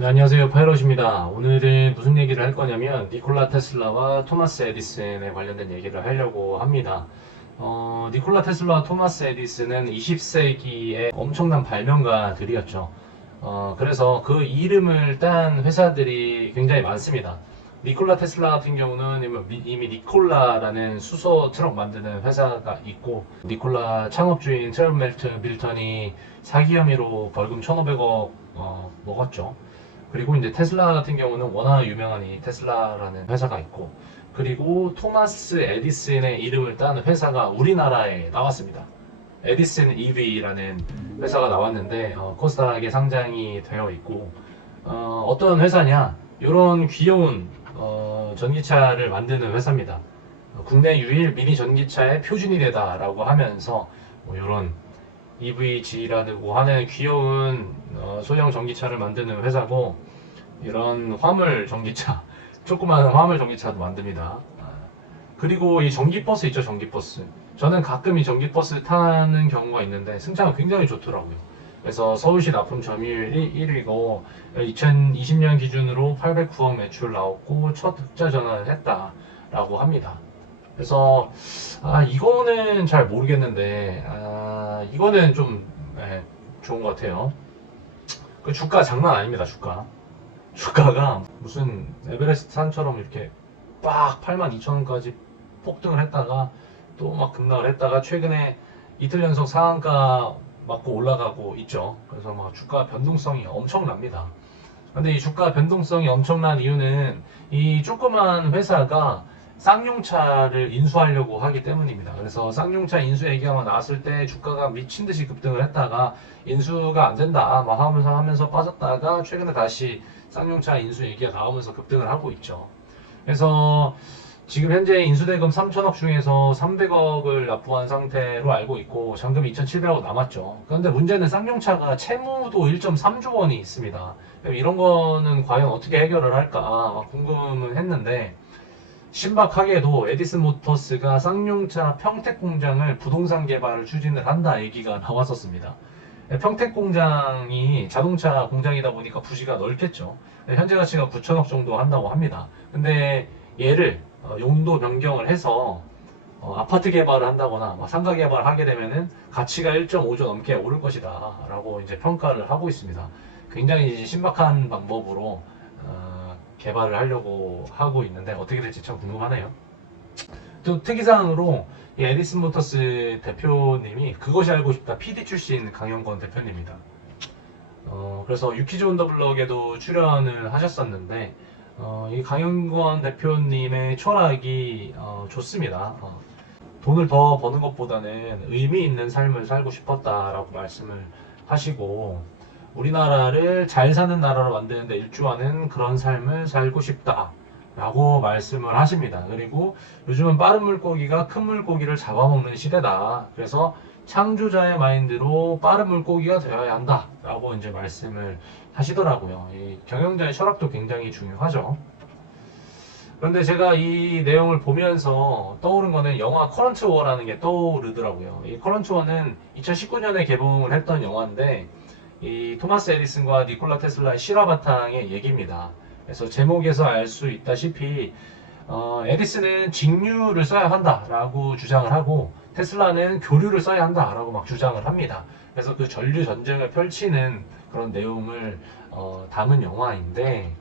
네, 안녕하세요. 파이럿입니다. 오늘은 무슨 얘기를 할 거냐면 니콜라 테슬라와 토마스 에디슨에 관련된 얘기를 하려고 합니다. 니콜라 테슬라와 토마스 에디슨은 20세기의 엄청난 발명가들이었죠. 그래서 그 이름을 딴 회사들이 굉장히 많습니다. 니콜라 테슬라 같은 경우는 이미 니콜라라는 수소 트럭 만드는 회사가 있고, 니콜라 창업주인 트레벌 밀턴이 사기 혐의로 벌금 1,500억 먹었죠. 그리고 이제 테슬라 같은 경우는 워낙 유명한 이 테슬라라는 회사가 있고, 그리고 토마스 에디슨의 이름을 딴 회사가 우리나라에 나왔습니다. 에디슨 EV라는 회사가 나왔는데 코스닥에 상장이 되어 있고, 어떤 회사냐, 이런 귀여운 전기차를 만드는 회사입니다. 국내 유일 미니 전기차의 표준이 되다라고 하면서 이런 EVG라고 하는 귀여운 소형 전기차를 만드는 회사고, 이런 화물 전기차, 조그마한 화물 전기차도 만듭니다. 그리고 이 전기버스 있죠, 전기버스. 저는 가끔 이 전기버스 타는 경우가 있는데 승차가 굉장히 좋더라고요. 그래서 서울시 납품 점유율 1위고 2020년 기준으로 809억 매출 나왔고 첫 흑자 전환을 했다라고 합니다. 그래서 이거는 잘 모르겠는데 이거는 좀 좋은 것 같아요. 그 주가 장난 아닙니다. 주가가 무슨 에베레스트 산처럼 이렇게 빡 82,000원까지 폭등을 했다가 또 막 급락을 했다가 최근에 이틀 연속 상한가 맞고 올라가고 있죠. 그래서 막 주가 변동성이 엄청납니다. 근데 이 주가 변동성이 엄청난 이유는 이 조그만 회사가 쌍용차를 인수하려고 하기 때문입니다. 그래서 쌍용차 인수 얘기가 나왔을 때 주가가 미친 듯이 급등을 했다가 인수가 안 된다 막 하면서 빠졌다가 최근에 다시 쌍용차 인수 얘기가 나오면서 급등을 하고 있죠. 그래서 지금 현재 인수대금 3천억 중에서 300억을 납부한 상태로 알고 있고 잔금이 2,700억 남았죠. 그런데 문제는 쌍용차가 채무도 1.3조 원이 있습니다. 이런 거는 과연 어떻게 해결을 할까 궁금은 했는데, 신박하게도 에디슨 모터스가 쌍용차 평택 공장을 부동산 개발을 추진을 한다 얘기가 나왔었습니다. 평택 공장이 자동차 공장이다 보니까 부지가 넓겠죠. 현재 가치가 9천억 정도 한다고 합니다. 근데 얘를 용도 변경을 해서 아파트 개발을 한다거나 상가 개발을 하게 되면은 가치가 1.5조 넘게 오를 것이다 라고 이제 평가를 하고 있습니다. 굉장히 이제 신박한 방법으로 개발을 하려고 하고 있는데 어떻게 될지 참 궁금하네요. 또 특이사항으로 이 에디슨 모터스 대표님이 그것이 알고 싶다 PD 출신 강영건 대표님입니다. 그래서 유키즈 온 더 블럭에도 출연을 하셨었는데 이 강영건 대표님의 철학이 좋습니다. 돈을 더 버는 것보다는 의미 있는 삶을 살고 싶었다라고 말씀을 하시고, 우리나라를 잘 사는 나라로 만드는데 일조하는 그런 삶을 살고 싶다 라고 말씀을 하십니다. 그리고 요즘은 빠른 물고기가 큰 물고기를 잡아먹는 시대다. 그래서 창조자의 마인드로 빠른 물고기가 되어야 한다 라고 이제 말씀을 하시더라고요. 이 경영자의 철학도 굉장히 중요하죠. 그런데 제가 이 내용을 보면서 떠오른 거는 영화 커런트 워라는 게 떠오르더라고요. 이 커런트 워는 2019년에 개봉을 했던 영화인데 이 토마스 에디슨과 니콜라 테슬라의 실화 바탕의 얘기입니다. 그래서 제목에서 알 수 있다시피 에디슨은 직류를 써야 한다라고 주장을 하고 테슬라는 교류를 써야 한다라고 막 주장을 합니다. 그래서 그 전류 전쟁을 펼치는 그런 내용을 담은 영화인데,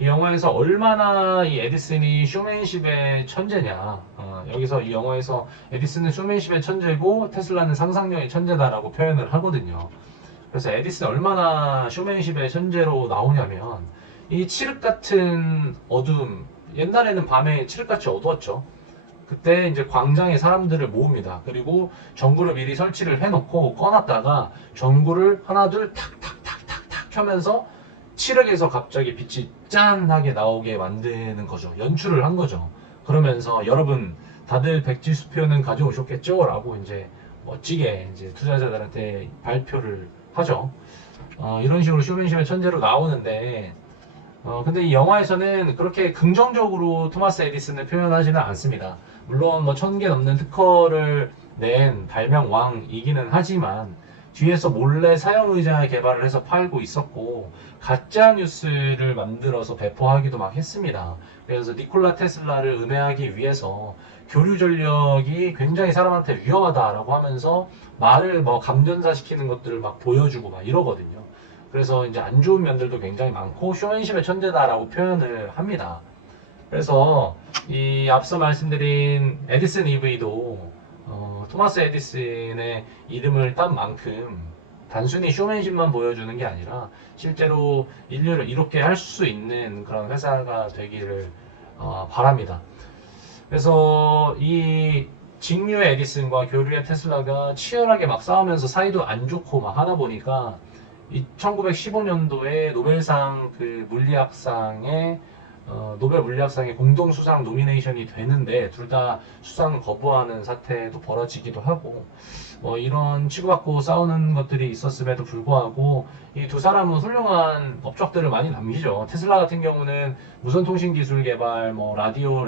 이 영화에서 얼마나 이 에디슨이 쇼맨십의 천재냐, 여기서 이 영화에서 에디슨은 쇼맨십의 천재고 테슬라는 상상력의 천재다라고 표현을 하거든요. 그래서 에디슨 얼마나 쇼맨십의 천재로 나오냐면, 이 칠흑 같은 어둠, 옛날에는 밤에 칠흑같이 어두웠죠. 그때 이제 광장에 사람들을 모읍니다. 그리고 전구를 미리 설치를 해놓고 꺼놨다가 전구를 하나 둘 탁탁탁탁탁 켜면서 칠흑에서 갑자기 빛이 짠하게 나오게 만드는 거죠. 연출을 한 거죠. 그러면서 여러분 다들 백지수표는 가져오셨겠죠? 라고 이제 멋지게 이제 투자자들한테 발표를 하죠. 이런 식으로 쇼맨십의 천재로 나오는데, 근데 이 영화에서는 그렇게 긍정적으로 토마스 에디슨을 표현하지는 않습니다. 물론 뭐 1,000개 넘는 특허를 낸 발명왕이기는 하지만 뒤에서 몰래 사용의자 개발을 해서 팔고 있었고 가짜 뉴스를 만들어서 배포하기도 막 했습니다. 그래서 니콜라 테슬라를 음해하기 위해서 교류 전력이 굉장히 사람한테 위험하다라고 하면서 말을 뭐 감전사 시키는 것들을 막 보여주고 막 이러거든요. 그래서 이제 안 좋은 면들도 굉장히 많고 쇼맨십의 천재다라고 표현을 합니다. 그래서 이 앞서 말씀드린 에디슨 EV도 토마스 에디슨의 이름을 딴 만큼 단순히 쇼맨십만 보여주는 게 아니라 실제로 인류를 이롭게 할 수 있는 그런 회사가 되기를 바랍니다. 그래서 이 직류의 에디슨과 교류의 테슬라가 치열하게 막 싸우면서 사이도 안 좋고 막 하다 보니까 1915년도에 노벨상 그 물리학상에 노벨 물리학상의 공동 수상 노미네이션이 되는데 둘 다 수상을 거부하는 사태도 벌어지기도 하고 이런 치고받고 싸우는 것들이 있었음에도 불구하고 이 두 사람은 훌륭한 업적들을 많이 남기죠. 테슬라 같은 경우는 무선 통신 기술 개발, 라디오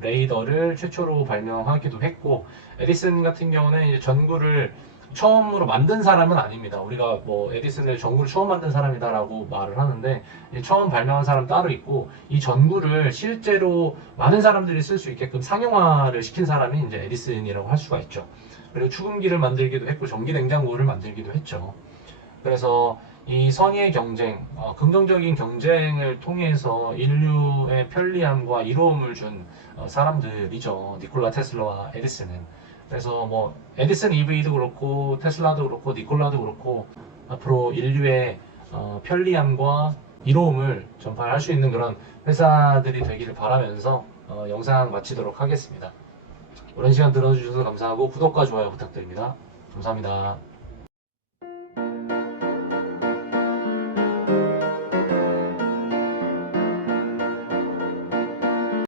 레이더를 최초로 발명하기도 했고, 에디슨 같은 경우는 이제 전구를 처음으로 만든 사람은 아닙니다. 우리가 에디슨을 전구를 처음 만든 사람이다라고 말을 하는데 처음 발명한 사람 따로 있고 이 전구를 실제로 많은 사람들이 쓸 수 있게끔 상용화를 시킨 사람이 이제 에디슨이라고 할 수가 있죠. 그리고 축음기를 만들기도 했고 전기 냉장고를 만들기도 했죠. 그래서 이 선의의 경쟁, 긍정적인 경쟁을 통해서 인류의 편리함과 이로움을 준 사람들이죠. 니콜라 테슬라와 에디슨은. 그래서 에디슨 EV도 그렇고 테슬라도 그렇고 니콜라도 그렇고 앞으로 인류의 편리함과 이로움을 전파할 수 있는 그런 회사들이 되기를 바라면서 영상 마치도록 하겠습니다. 오랜 시간 들어주셔서 감사하고 구독과 좋아요 부탁드립니다. 감사합니다.